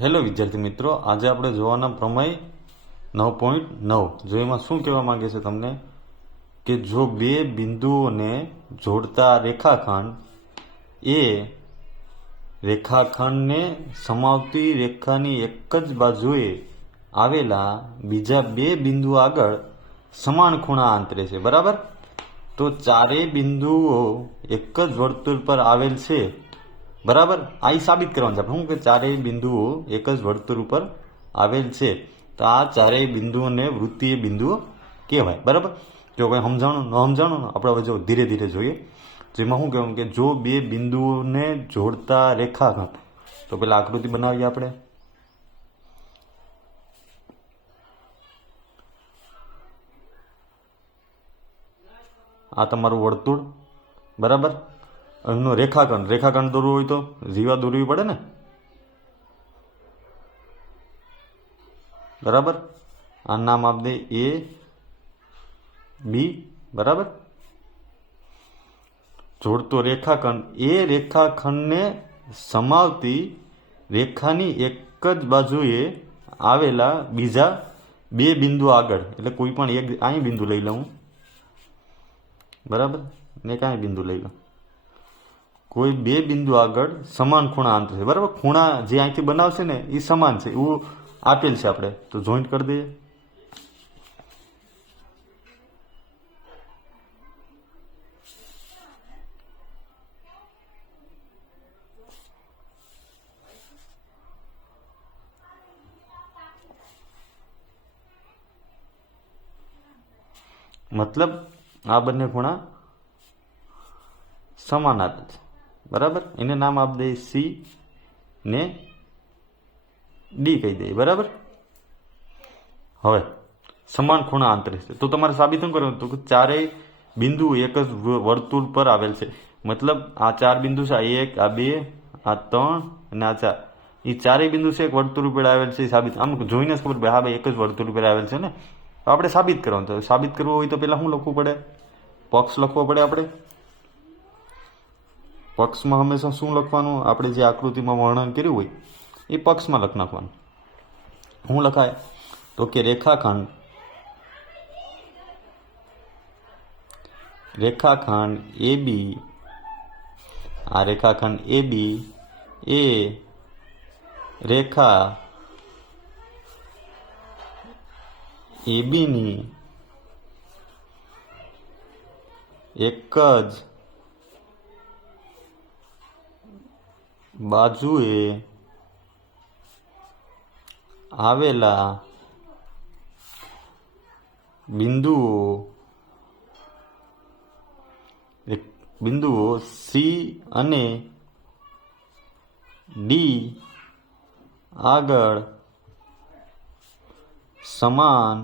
Hello વિદ્યાર્થી મિત્રો, આજે આપણે જોવાના પ્રમેય 9.9 જો એમાં શું કહેવા માંગે છે તમને કે જો બે બિંદુઓને જોડતા રેખાખંડ એ રેખાખંડને સમાવતી રેખાની એક જ બાજુએ આવેલા બીજા બે બિંદુઓ આગળ સમાન ખૂણા આંતરે છે. બરાબર? તો ચારેય બિંદુઓ એક જ વર્તુળ પર આવેલ છે. બરાબર? આ સાબિત કરવાનું છે આપણે, શું કે ચારેય બિંદુઓ એક જ વર્તુળ ઉપર આવેલ છે. તો આ ચારેય બિંદુઓને વૃત્તીય બિંદુઓ કહેવાય. બરાબર? જો કંઈ સમજાણું ન સમજાણું આપણે હવે જો ધીરે ધીરે જોઈએ. જેમાં શું કહેવાનું કે જો બે બિંદુઓને જોડતા રેખાખંડ, તો પેલા આકૃતિ બનાવીએ આપણે. આ તમારું વર્તુળ. બરાબર? અહીંનો રેખાખંડ દોરવું હોય તો જીવા દોરવી પડે ને. બરાબર? આ નામ આપી દે એ બી. બરાબર? જોડતો રેખાખંડ એ રેખાખંડને સમાવતી રેખાની એક જ બાજુએ આવેલા બીજા બે બિંદુ આગળ, એટલે કોઈ પણ એક અહીં બિંદુ લઈ લઉં. બરાબર? ને કાંઈ બિંદુ લઈ લઉં. કોઈ બે બિંદુ આગળ સમાન ખૂણા આંતરે છે. બરાબર? ખૂણા જે અહીંથી બનાવશે ને એ સમાન છે એવું આપેલ છે. આપણે તો જોઈન્ટ કરી દઈએ. મતલબ આ બંને ખૂણા સમાન આપે છે. બરાબર? એને નામ આપી દઈએ સી ને ડી કહી દઈએ. બરાબર? હવે સમાન ખૂણા આંતરે છે તો તમારે સાબિત શું કરવાનું તો કે ચારેય બિંદુ એક જ વર્તુળ પર આવેલ છે. મતલબ આ ચાર બિંદુ છે, આ એક, આ બે, આ ત્રણ અને આ ચાર. એ ચારેય બિંદુ છે એક વર્તુળ ઉપર આવેલ છે. સાબિત આમ જોઈને જ ખબર પડે હા ભાઈ એક જ વર્તુળ ઉપર આવેલ છે ને. તો આપણે સાબિત કરવાનું. તો સાબિત કરવું હોય તો પહેલાં શું લખવું પડે? પક્ષ લખવો પડે. આપણે પક્ષમાં હંમેશા શું લખવાનું? આપણે જે આકૃતિમાં વર્ણન કર્યું હોય એ પક્ષમાં લખ નાખવાનું. શું લખાય? તો કે રેખાખંડ એ બી, આ રેખાખંડ એ બી એ રેખા એ બીની એક જ બાજુએ આવેલા બિંદુઓ સી અને ડી આગળ સમાન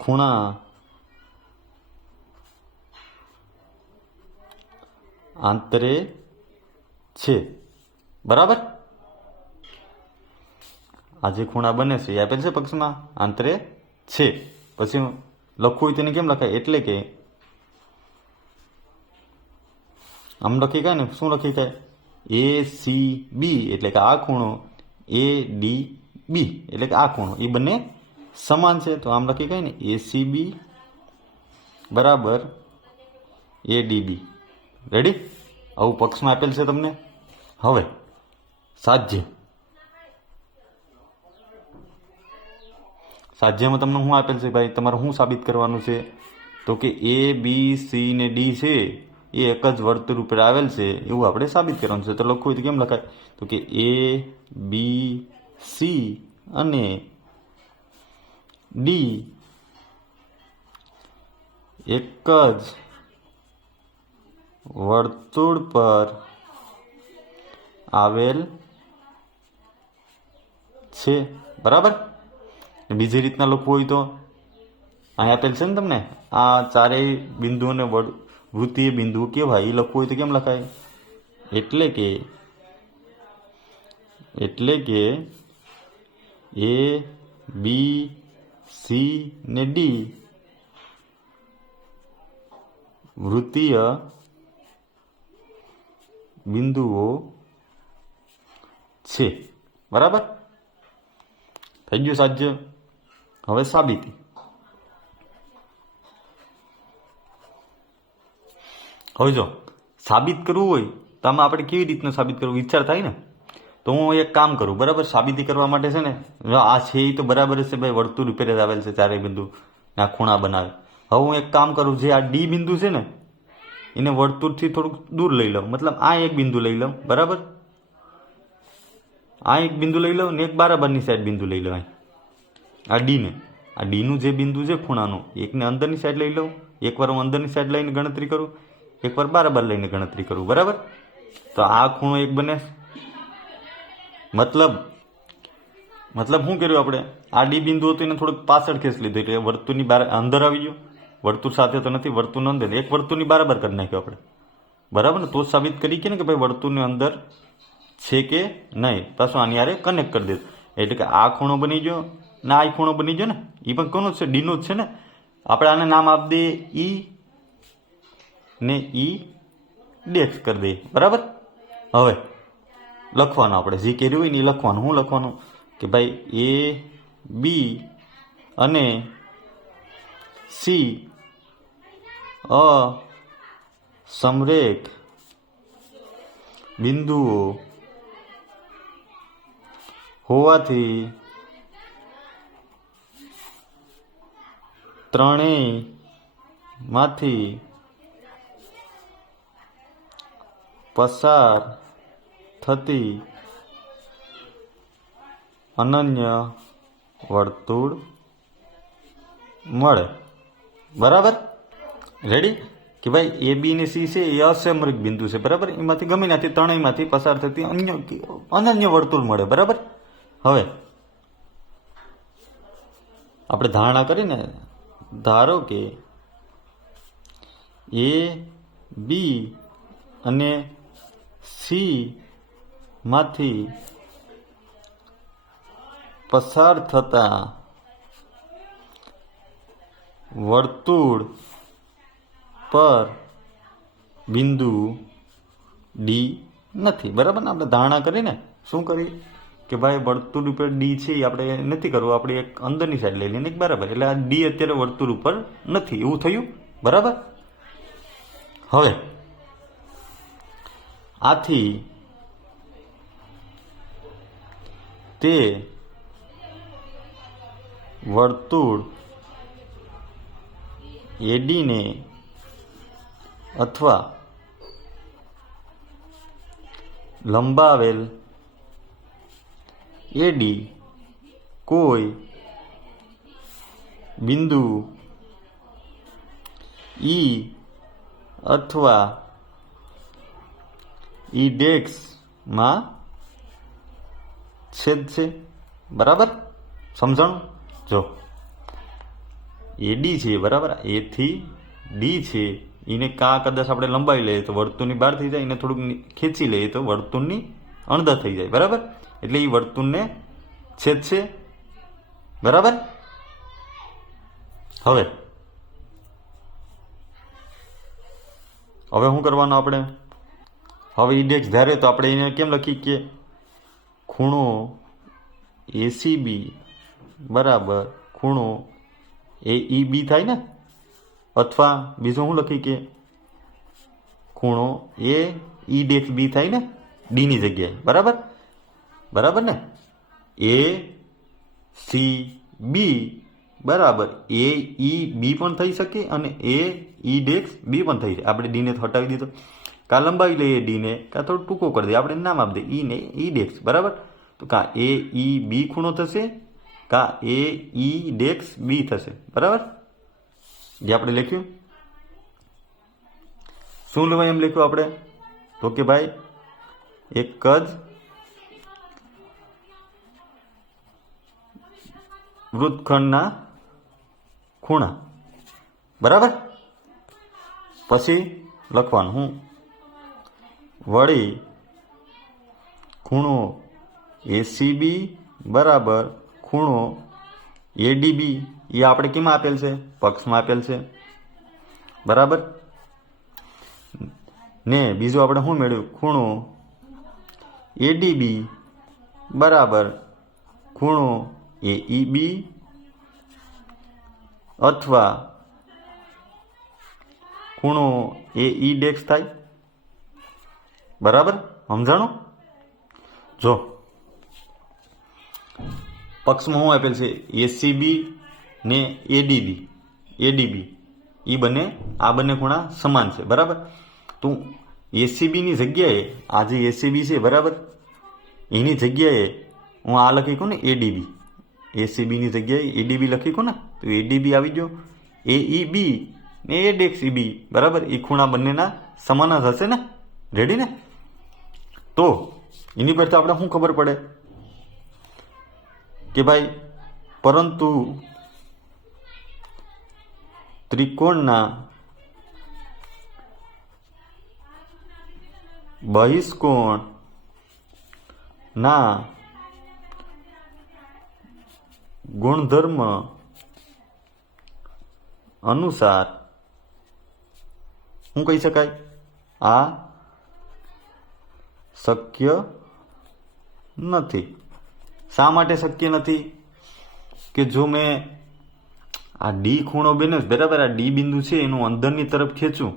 ખૂણા આંતરે છે. બરાબર? આ જે ખૂણા બને છે એ આપેલ છે પક્ષમાં આંતરે છે. પછી લખવું હોય તેને કેમ લખાય? એટલે કે આમ લખી કાય ને, શું લખી કાય? એ સી બી એટલે કે આ ખૂણો, એ ડી બી એટલે કે આ ખૂણો, એ બંને સમાન છે. તો આમ લખી કાય ને એ સી બી બરાબર એ ડી બી. રેડી? આવું પક્ષમાં આપેલ છે તમને. હવે સાધ્યમાં તમને શું આપેલ છે ભાઈ? તમારે શું સાબિત કરવાનું છે? તો કે એ બી સી ને ડી છે એ એક જ વર્તુળ ઉપર આવેલ છે એવું આપણે સાબિત કરવાનું છે. તો લખવું હોય તો કેમ લખાય? તો કે એ બી સી અને ડી એક જ વર્તુળ પર આવેલ છે. બરાબર? બીજી રીતના લખવું હોય તો અહીં આપેલ છે ને તમને આ ચારેય બિંદુઓને વૃત્તીય બિંદુ કહેવાય. એ લખવું હોય તો કેમ લખાય? એટલે કે એ બી સી ને ડી વૃત્તીય બિંદુઓ છે. બરાબર, થઈ ગયું સાજ્ય. હવે સાબિતી. હવે જો સાબિત કરવું હોય તો આમાં આપણે કેવી રીતનું સાબિત કરવું વિચાર થાય ને. તો હું એક કામ કરું, બરાબર. સાબિતી કરવા માટે છે ને, જો આ છે એ તો બરાબર છે ભાઈ, વર્તુળ ઉપર જ આવેલ છે ચારે બિંદુ, આ ખૂણા બનાવે. હવે હું એક કામ કરું, જે આ ડી બિંદુ છે ને એને વર્તુળથી થોડુંક દૂર લઈ લઉં, મતલબ આ એક બિંદુ લઈ લઉં, બરાબર. આ એક બિંદુ લઈ લઉં ને એક બરાબરની સાઈડ બિંદુ લઈ લઉં. આ ડીને, આ ડીનું જે બિંદુ છે ખૂણાનું, એકને અંદરની સાઈડ લઈ લઉં. એકવાર હું અંદરની સાઈડ લઈને ગણતરી કરું, એકવાર બરાબર લઈને ગણતરી કરું, બરાબર. તો આ ખૂણો એક બને. મતલબ શું કર્યું આપણે, આ ડી બિંદુ હતું એને થોડુંક પાછળ ખેંચી લીધું, એટલે વર્તુળની બહાર અંદર આવી ગયું. વર્તુળ સાથે તો નથી, વર્તુળની અંદર, એક વર્તુળની બરાબર કરી નાખ્યું આપણે, બરાબર ને. તો સાબિત કરી કે ને કે ભાઈ વર્તુળની અંદર છે કે નહીં. પાછું આની હારે કનેક્ટ કરી દીધું, એટલે કે આ ખૂણો બની ગયો ને આ ખૂણો બની ગયો ને. એ પણ કોનું જ છે, ડીનું જ છે ને. આપણે આને નામ આપી દઈએ ઈ ને ઈ ડેક્સ કરી દઈએ, બરાબર. હવે લખવાનું આપણે જે કર્યું હોય ને એ લખવાનું. શું લખવાનું કે ભાઈ એ બી અને સી સમરેખ બિંદુઓ હોવાથી ત્રણેયમાંથી પસાર થતી અનન્ય વર્તુળ મળે. બરાબર, રેડી. કે ભાઈ એ બી ને સી છે એ અસમરેખ બિંદુ છે, બરાબર. એમાંથી ગમે ત્યાંથી ત્રણેયમાંથી પસાર થતી અનન્ય વર્તુળ મળે, બરાબર. હવે આપણે ધારણા કરીને, ધારો કે એ બી અને સી માંથી પસાર થતા વર્તુળ પર બિંદુ ડી નથી, બરાબર ને. આપણે ધારણા કરીને શું કરી કે ભાઈ વર્તુળ ઉપર ડી છે એ આપણે નથી કરવું, આપણે એક અંદરની સાઈડ લઈ લઈને એક બરાબર, એટલે આ ડી અત્યારે વર્તુળ ઉપર નથી, એવું થયું, બરાબર. હવે આથી તે વર્તુળ એડીને અથવા લંબાવેલ એડી કોઈ બિંદુ ઈ અથવા ઈ ડેક્સમાં છેદશે, બરાબર. સમજાણું? જો એડી છે, બરાબર, એ થી ડી છે, એને કદાચ આપણે લંબાવી લઈએ તો વર્તુળની બહાર થઈ જાય, એને થોડુંક ખેંચી લઈએ તો વર્તુળની અંદર થઈ જાય, બરાબર. એટલે એ વર્તુળને છેદશે, બરાબર. હવે શું કરવાનું આપણે, હવે ઈડેક્સ ધારે તો આપણે એને કેમ લખી કે ખૂણો એસીબી બરાબર ખૂણો એઈબી થાય ને, અથવા બીજું શું લખી કે ખૂણો એ ઈ ડેક્સ બી થાય ને ડીની જગ્યાએ, બરાબર. બરાબર ને. એ સી બી બરાબર એ ઈ બી પણ થઈ શકે અને એ ઈ ડેક્સ બી પણ થઈ જાય. આપણે ડીને હટાવી દીધો, કાં લંબાવી લઈએ ડીને, કાં થોડું ટૂંકો કરી દઈએ, આપણે નામ આપી દઈએ ઈ ને ઈ ડેક્સ, બરાબર. તો કાં એ ઈ બી ખૂણો થશે, કાં એ ઈ ડેક્સ બી થશે, બરાબર. જે આપણે લખ્યું શું લેવાય એમ લખ્યું આપણે, તો કે ભાઈ એક જ વૃત્તખંડના ખૂણા, બરાબર. પછી લખવાનું હું વળી ખૂણો એસીબી બરાબર ખૂણો એડીબી, એ આપણે કેમાં આપેલ છે, પક્ષમાં આપેલ છે, બરાબર. ને બીજું આપણે શું મેળવ્યું? ખૂણો એડીબી બરાબર ખૂણો એઈબી અથવા ખૂણો એઈ ડેક્સ થાય. બરાબર સમજાણું? જો પક્ષમાં શું આપેલ છે? એસીબી ને એડીબી એ બંને આ બંને ખૂણા સમાન છે. બરાબર, તો એસીબીની જગ્યાએ આ જે એસીબી છે બરાબર એની જગ્યાએ હું આ લખી કહું ને એડીબી, એસીબીની જગ્યાએ એડીબી લખી કહું ને તો એડીબી આવી ગયો. એઈબી ને એ ડેક્સ ઈબી બરાબર એ ખૂણા બંનેના સમાન જ હશે ને. રેડી ને? તો એની પરથી આપણે શું ખબર પડે કે ભાઈ પરંતુ ત્રિકોણના બહિષ્કોણના ગુણધર્મ અનુસાર શું કહી શકાય? આ શક્ય નથી. શા માટે શક્ય નથી? કે જો મેં આ ડી ખૂણો બન્યો છે બરાબર, આ ડી બિંદુ છે એનું અંદરની તરફ ખેંચું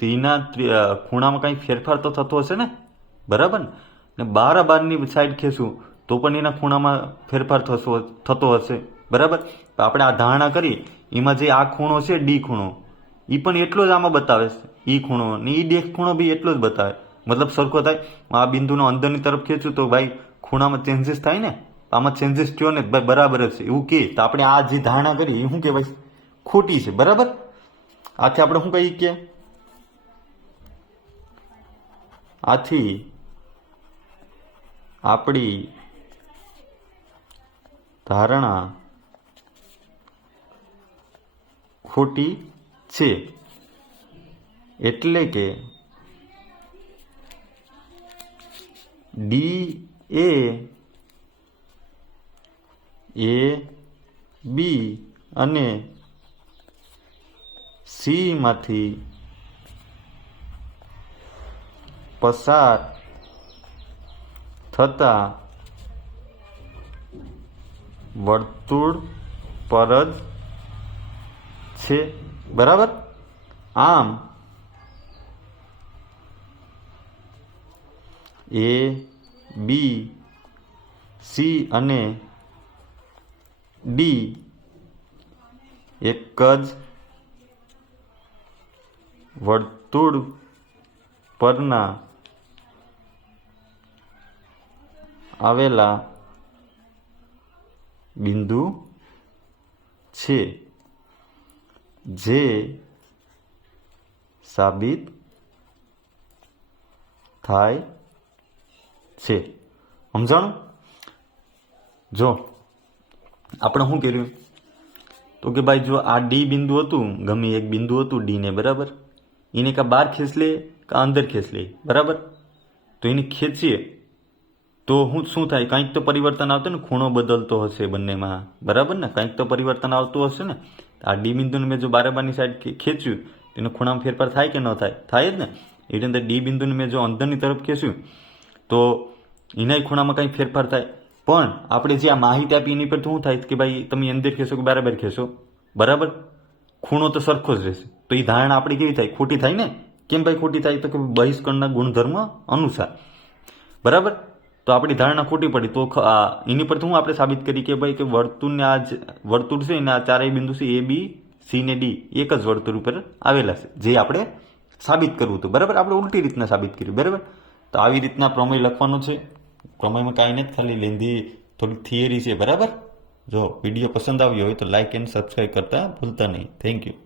તો એના ખૂણામાં કંઈ ફેરફાર તો થતો હશે ને. બરાબર ને બારની સાઈડ ખેંચું તો પણ એના ખૂણામાં ફેરફાર થતો હશે. બરાબર, તો આપણે આ ધારણા કરી એમાં જે આ ખૂણો છે ડી ખૂણો એ પણ એટલો જ આમાં બતાવે છે. ઈ ખૂણો ને ઈ ડેક્સ ખૂણો બી એટલો જ બતાવે, મતલબ સરખો થાય. આ બિંદુનો અંદરની તરફ ખેંચું તો ભાઈ ખૂણામાં ચેન્જીસ થાય ને, આમાં ચેન્જીસ થયો ને ભાઈ બરાબર જ છે એવું કે તો આપણે આ જે ધારણા કરી એ શું કહેવાય? ખોટી છે. બરાબર, આથી આપણે શું કહીએ કે આથી આપણી ધારણા ખોટી છે. એટલે કે ડી એ બી અને સી માંથી પસાર થતા વર્તુળ પર જ છે. બરાબર, આમ એ બી સી અને ડી એક જ વર્તુળ પરના આવેલા બિંદુ છે, જે સાબિત થાય છે. સમજાણું? જો આપણે શું કર્યું તો કે ભાઈ જો આ ડી બિંદુ હતું, ગમે એક બિંદુ હતું ડી ને બરાબર, એને કાં બહાર ખેંચ લે કાં અંદર ખેંચ લે. બરાબર, તો એને ખેંચીએ તો શું થાય? કંઈક તો પરિવર્તન આવતું ને, ખૂણો બદલતો હશે બંનેમાં. બરાબર ને, કંઈક તો પરિવર્તન આવતું હશે ને. આ ડી બિંદુને મેં જો બારની સાઈડ ખેંચ્યું તો એનો ખૂણામાં ફેરફાર થાય કે ન થાય? થાય જ ને. એવી રીતે ડી બિંદુને મેં જો અંદરની તરફ ખેંચ્યું તો એના ખૂણામાં કંઈ ફેરફાર થાય. પણ આપણે જે આ માહિતી આપી એની પર તો શું થાય કે ભાઈ તમે અંદર ખેંચો કે બરાબર ખેંચો બરાબર ખૂણો તો સરખો જ રહેશે. તો એ ધારણા આપણી કેવી થાય? ખોટી થાય ને. કેમ ભાઈ ખોટી થાય? તો કે બહિષ્કરણના ગુણધર્મ અનુસાર. બરાબર, તો આપણી ધારણા ખોટી પડી. તો એની પર શું આપણે સાબિત કરી કે ભાઈ કે વર્તુળને આ વર્તુળ છે ને આ ચારેય બિંદુ છે એ બી સી ને ડી એક જ વર્તુળ ઉપર આવેલા છે, જે આપણે સાબિત કરવું હતું. બરાબર, આપણે ઉલટી રીતના સાબિત કર્યું. બરાબર, તો આવી રીતના પ્રમેય લખવાનો છે. પ્રમેયમાં કાંઈ નથી, ખાલી લેન્ધી થોડીક થિયરી છે. બરાબર, જો વિડીયો પસંદ આવ્યો હોય તો લાઇક એન્ડ સબસ્ક્રાઈબ કરતા ભૂલતા નહીં. Thank you.